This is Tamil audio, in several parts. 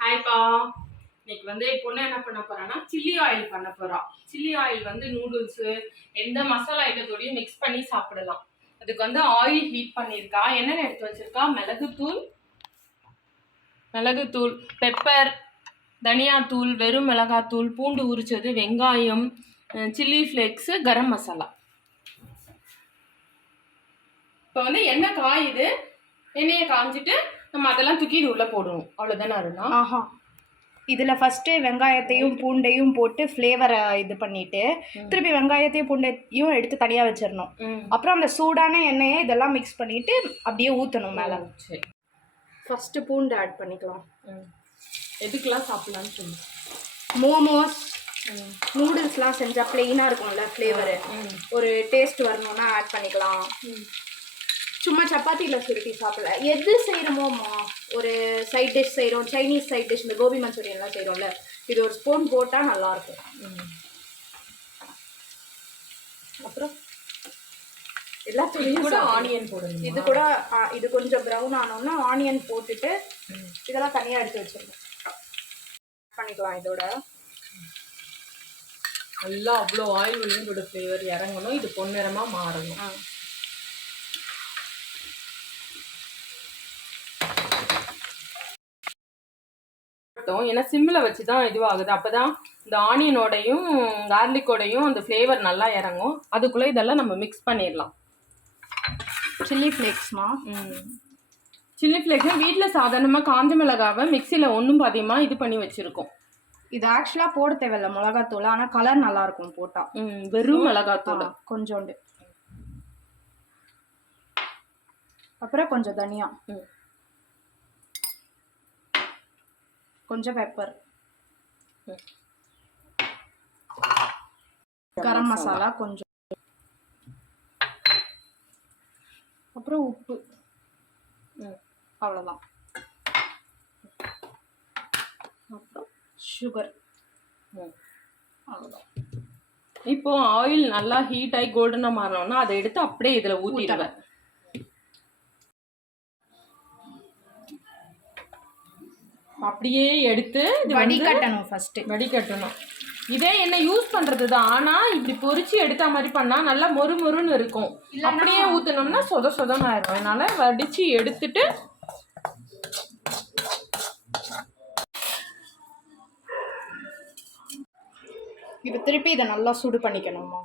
ஹாய்ப்பா. இன்னைக்கு வந்து பொண்ணு என்ன பண்ண போறான்னா சில்லி ஆயில் பண்ண போறா. சில்லி ஆயில் வந்து நூடுல்ஸ் எந்த மசாலா ஐட்டத்தோடையும் மிக்ஸ் பண்ணி சாப்பிடலாம். அதுக்கு வந்து ஆயில் ஹீட் பண்ணியிருக்கா. என்னென்ன எடுத்து வச்சிருக்கா? மிளகுத்தூள், பெப்பர், தனியாத்தூள், வெறும் மிளகாத்தூள், பூண்டு உரிச்சது, வெங்காயம், சில்லி ஃப்ளேக்ஸ், கரம் மசாலா. இப்போ வந்து எண்ணெய் காயுது. எண்ணெயை காஞ்சிட்டு நம்ம அதெல்லாம் தூக்கி இது உள்ள போடணும். அவ்வளோதானே அருணா? ஆஹா, இதில் ஃபஸ்ட்டு வெங்காயத்தையும் பூண்டையும் போட்டு ஃப்ளேவரை இது பண்ணிவிட்டு திருப்பி வெங்காயத்தையும் பூண்டையும் எடுத்து தனியாக வச்சிடணும். அப்புறம் அந்த சூடான எண்ணெயை இதெல்லாம் மிக்ஸ் பண்ணிவிட்டு அப்படியே ஊற்றணும் மேலே. சரி, ஃபஸ்ட்டு பூண்டு ஆட் பண்ணிக்கலாம். எதுக்கெல்லாம் சாப்பிட்லான்னு சொல்லி. மோமோஸ், நூடுல்ஸ்லாம் செஞ்சால் ப்ளெயினாக இருக்கும்ல, ஃப்ளேவரு ஒரு டேஸ்ட் வரணும்னா ஆட் பண்ணிக்கலாம். சும்மா சப்பாத்தியில் சுருட்டி சாப்பிடலாம். எது செய்கிறோமோம்மா, ஒரு சைட் டிஷ் செய்கிறோம், சைனீஸ் சைட் டிஷ், இந்த கோபி மஞ்சூரியன்லாம் செய்கிறோம்ல, இது ஒரு ஸ்பூன் போட்டால் நல்லாயிருக்கும். அப்புறம் எல்லாத்துலேயும் கூட ஆனியன் போடணும். இது கூட இது கொஞ்சம் ப்ரௌன் ஆனோன்னா ஆனியன் போட்டுட்டு இதெல்லாம் தனியாக எடுத்து வச்சிடணும். பண்ணிக்கலாம். இதோட நல்லா அவ்வளோ ஆயில் வந்து இதோட ஃப்ளேவர் இறங்கணும். இது பொன்னிறமாக மாறணும். ஏன்னா சிம்மில் வச்சு தான் இதுவாகுது. அப்போ தான் இந்த ஆனியனோடையும் கார்லிக்கோடையும் அந்த ஃப்ளேவர் நல்லா இறங்கும். அதுக்குள்ளே இதெல்லாம் நம்ம மிக்ஸ் பண்ணிடலாம். சில்லி ஃப்ளேக்ஸ்மா. சில்லி ஃப்ளேக்ஸ் வீட்டில் சாதாரணமாக காஞ்ச மிளகாவை மிக்சியில் ஒன்றும் பாதியமாக இது பண்ணி வச்சுருக்கோம். இது ஆக்சுவலாக போட தேவையில்ல மிளகாத்தூள், ஆனால் கலர் நல்லாயிருக்கும் போட்டால். வெறும் மிளகாத்தூள் கொஞ்சோண்டு, அப்புறம் கொஞ்சம் தனியா, கொஞ்சம் பெப்பர், கரம் மசாலா கொஞ்சம், அப்புறம் உப்பு, அவ்வளோதான். அப்புறம் சுகர், அவ்வளோதான். இப்போ ஆயில் நல்லா ஹீட் ஆகி கோல்டனாக மாறணும்னா அதை எடுத்து அப்படியே இதில் ஊற்றிடுவேன். அப்படியே எடுத்து வடிகட்டணும். ஃபர்ஸ்ட் வடிகட்டணும். இதே என்ன யூஸ் பண்றது தான். ஆனா இப்படி பொரிச்சு எடுத்த மாதிரி பண்ணா நல்லா மொறு மொறுன்னு இருக்கும். அப்படியே ஊத்தணும்னா சொத சொதன்னு ஆயிடும். அதனால வடிச்சு எடுத்துட்டு இப்போ திருப்பி இதை நல்லா சூடு பண்ணிக்கணுமா?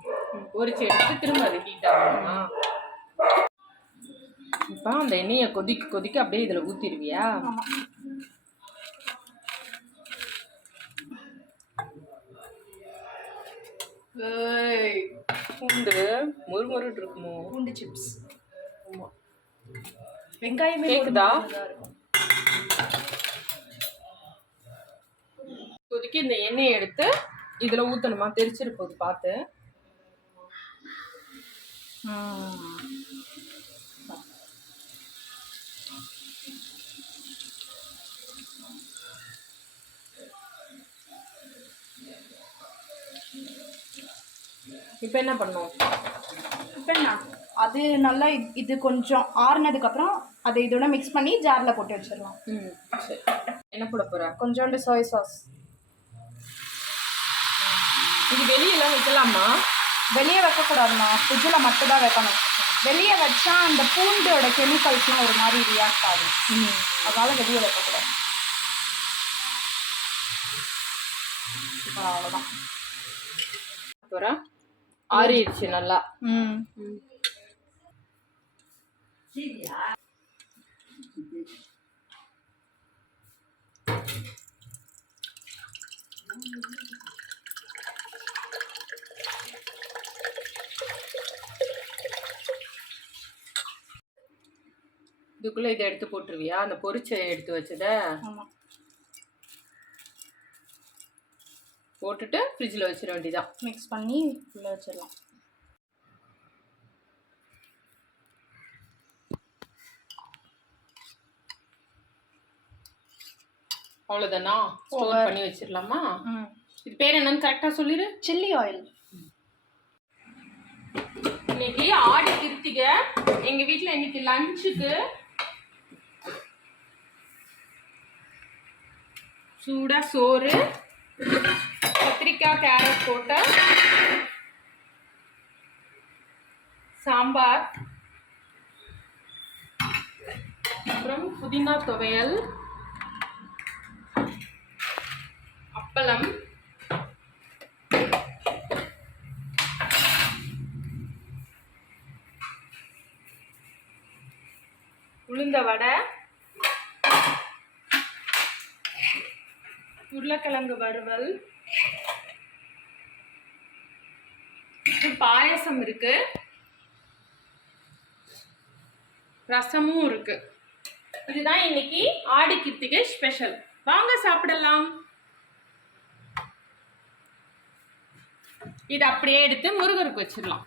பொரிச்சு எடுத்து திரும்ப அது ஹீட் ஆகணுமா? இப்போ அந்த எண்ணெயை கொதிக்க கொதிக்க அப்படியே இதில் ஊற்றிடுவியா? பூண்டு முறுமுறுட்டு இருக்குமோ? பூண்டு சிப்ஸ். வெங்காயமே கேக்குதா? கொதிக்க இந்த எண்ணெயை எடுத்து இதில் ஊற்றணுமா? தெரிச்சிருப்போது பார்த்து. இப்போ என்ன பண்ணும்? இப்போ என்ன, அது நல்லா இது கொஞ்சம் ஆறுனதுக்கப்புறம் அதை இதோட மிக்ஸ் பண்ணி ஜாரில் போட்டு வச்சிடலாம். சரி, என்ன போட போகிற? கொஞ்சோண்டு சோய் சாஸ். இது வெளியெல்லாம் வைக்கலாமா? வெளியே வைக்கக்கூடாதுமா, ஃப்ரிட்ஜில் மட்டும் தான் வைக்கணும். வெளியே வச்சா அந்த பூண்டோட கெமிக்கல்ஸ்லாம் ஒரு மாதிரி ரியாக்ட் ஆகும். அதனால வெளியே வைக்கக்கூடாது. அவ்வளோதான். அப்புறம் ஆறிடுச்சு நல்லா. இதுக்குள்ள இதை எடுத்து போட்டுருவியா? அந்த பொரிச்ச எடுத்து வச்சத போட்டுட்டு ஃப்ரிட்ஜில் வச்சிட வேண்டியதான். மிக்ஸ் பண்ணி உள்ளே வச்சிடலாம். அவ்வளோதானா? ஸ்டோர் பண்ணி வச்சிடலாமா? இது பேர் என்னன்னு கரெக்டாக சொல்லிடு. Chilli oil. இன்னைக்கு ஆடி கிருத்திகை. எங்கள் வீட்டில் இன்னைக்கு லஞ்சுக்கு சூடா சோறு, கத்திரிக்காய் கேரட் போட்ட சாம்பார், அப்புறம் புதினா துவையல், அப்பளம், உளுந்த வடை, உருளைக்கிழங்கு வறுவல், பாயசம் இருக்கு, ரசமும் இருக்கு. இதுதான் இன்னைக்கு ஆடி கிருத்திகை ஸ்பெஷல். வாங்க சாப்பிடலாம். இது அப்படியே எடுத்து முருகருக்கு வச்சிடலாம்.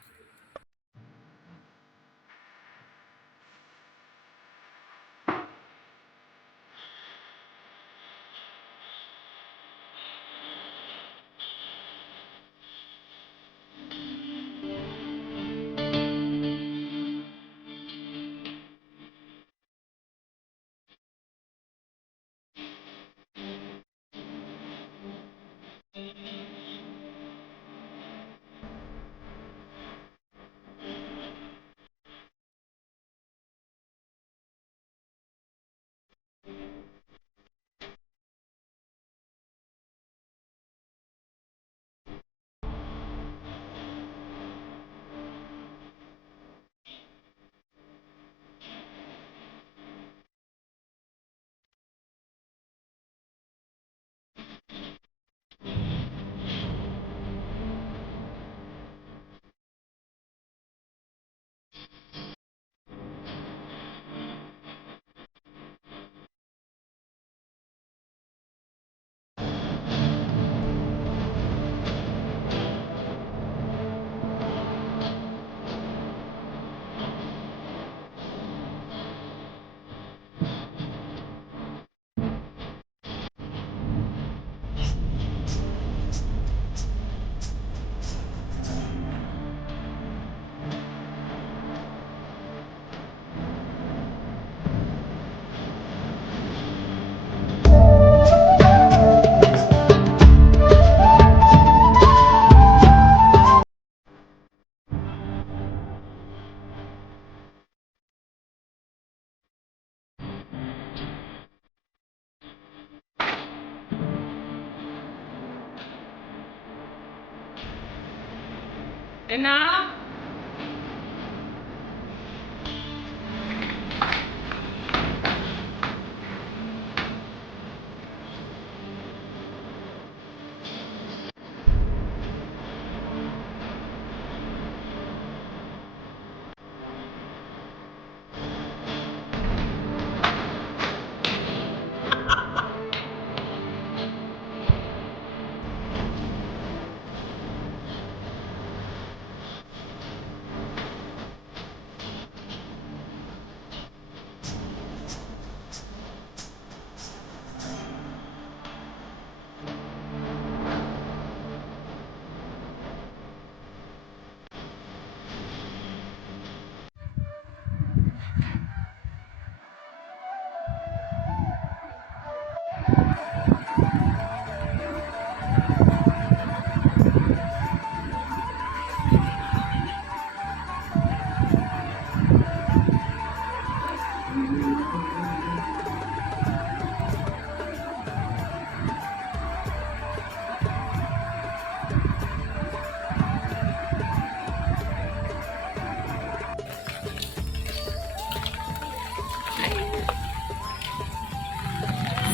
என்ன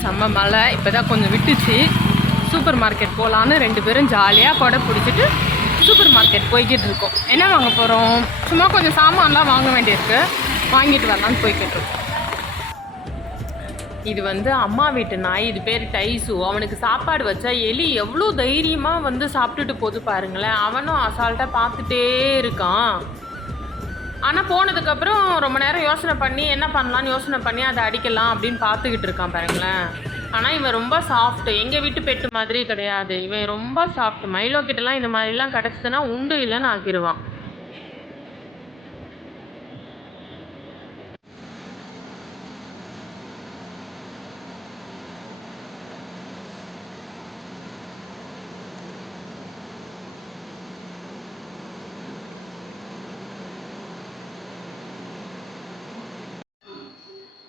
செம்ம மழை. இப்போ தான் கொஞ்சம் விட்டுச்சு. சூப்பர் மார்க்கெட் போகலான்னு 2 பேரும் ஜாலியாக கொடை பிடிச்சிட்டு சூப்பர் மார்க்கெட் போய்கிட்டு இருக்கோம். என்ன வாங்க போகிறோம்? சும்மா கொஞ்சம் சாமான்லாம் வாங்க வேண்டியிருக்கு, வாங்கிட்டு வரலான்னு போய்கிட்டு இருக்கோம். இது வந்து அம்மா வீட்டு நாய். இது பேர் டைசு. அவனுக்கு சாப்பாடு வச்சா எலி எவ்வளோ தைரியமாக வந்து சாப்பிட்டுட்டு போது பாருங்களேன். அவனும் அசால்ட்டாக பார்த்துட்டே இருக்கான். ஆனால் போனதுக்கப்புறம் ரொம்ப நேரம் யோசனை பண்ணி என்ன பண்ணலான்னு யோசனை பண்ணி அதை அடிக்கலாம் அப்படின்னு பார்த்துக்கிட்டு இருக்கான் பாருங்களேன். ஆனால் இவன் ரொம்ப சாஃப்ட்டு. எங்கள் வீட்டு பெட்டு மாதிரி கிடையாது. இவன் ரொம்ப சாஃப்ட். மைலோ கிட்டலாம் இந்த மாதிரிலாம் கிடச்சிதுன்னா உண்டு இல்லைன்னு ஆக்கிடுவான்.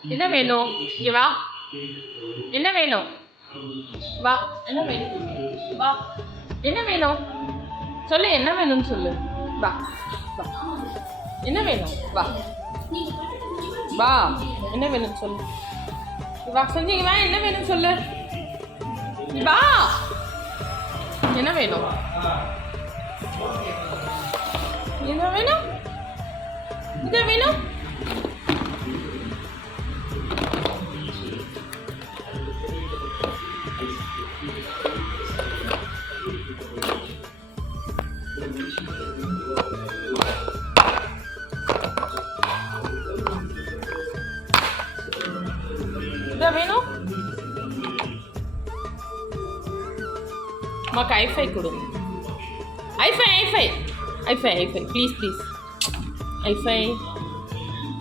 என்ன வேணும் இங்கே வா என்ன வேணும் வா என்ன வேணும் வா என்ன வேணும் சொல்லு என்ன வேணும்னு சொல்லு வா வா என்ன வேணும் வா வா என்ன வேணும்னு சொல்லு வா செஞ்சீங்க வா என்ன வேணும்னு சொல்லு வா என்ன வேணும் என்ன வேணும் இது வேணும் இது வேணும் మాకు ఐఫై కొడు wifi wifi wifi wifi please please wifi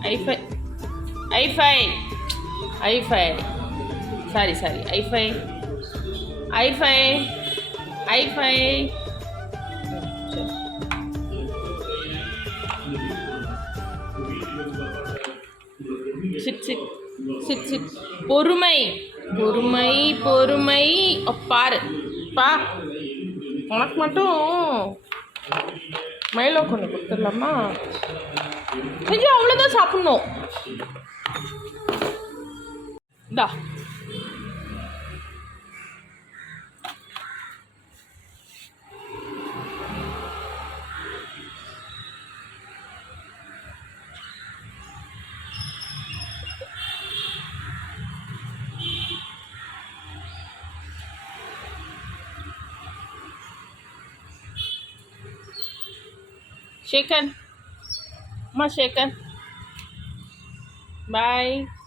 wifi wifi wifi sorry sorry wifi wifi wifi sit sit sit sit பொறுமை பொறுமை பொறுமை பாரு பா உனக்கு மட்டும் மேலே கொண்டு கொடுத்துடலாமா கொஞ்சம் அவ்வளோதான் சாப்பிட்ணும் இந்தா Shaken. Ma shaken. Bye.